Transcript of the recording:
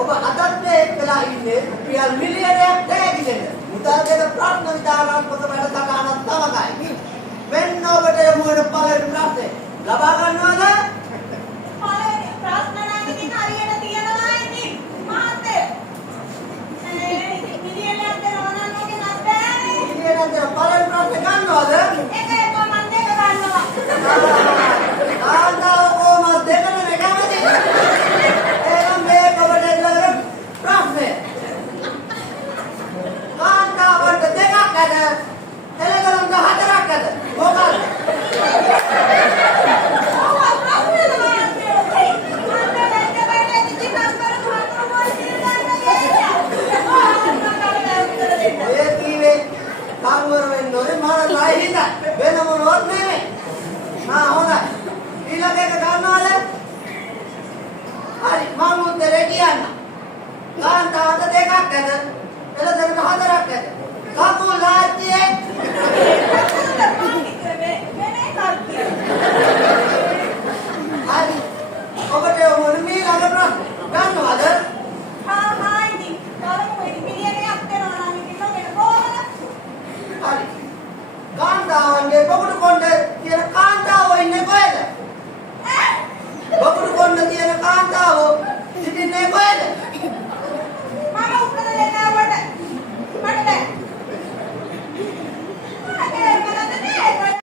ඔබ අදත් මේ එක්කලා ඉන්නේ රුපියල් මිලියනයක් තෑගිගෙන. මුදල් දෙන ප්‍රශ්න විචාරණ පොත වැඩසටහනක් තමයි. මෙන්න ඔබට යමු වෙන පළවෙනි ප්‍රශ්නේ. ලබා ගන්නවද? පළවෙනි ප්‍රශ්න නම් ඉතින් හරියට තියනවා ඉතින්. මහත්තයා. මිලියනයක් දෙනවා නම් ඕකේ නැත්නම් මිලියනයක් දෙන පළවෙනි ප්‍රශ්නේ ගන්නවද? එක මම දෙක ගන්නවා. ආන්දාව කොහමද දෙකම එකමද? එහෙනම් මේක ඔබට ඉල්ලගෙන ප්‍රශ්නේ. ආන්දාවට දෙකක් ඇද? එළදලම් 14ක් ඇද? මොකක්ද? ඒ කීවේ කාංගර වෙන්න ඕනේ මම ලයිහිඳ වෙන මොනවත් නෙමෙයි. හොඳයි. ඊළඟ එක ගන්නවද? හරි මම උත්තරේ කියන්න. කාන්තාවට දෙකක් ඇද? එළදලම් 4ක් ඇද? කකුල් ආච්චියේ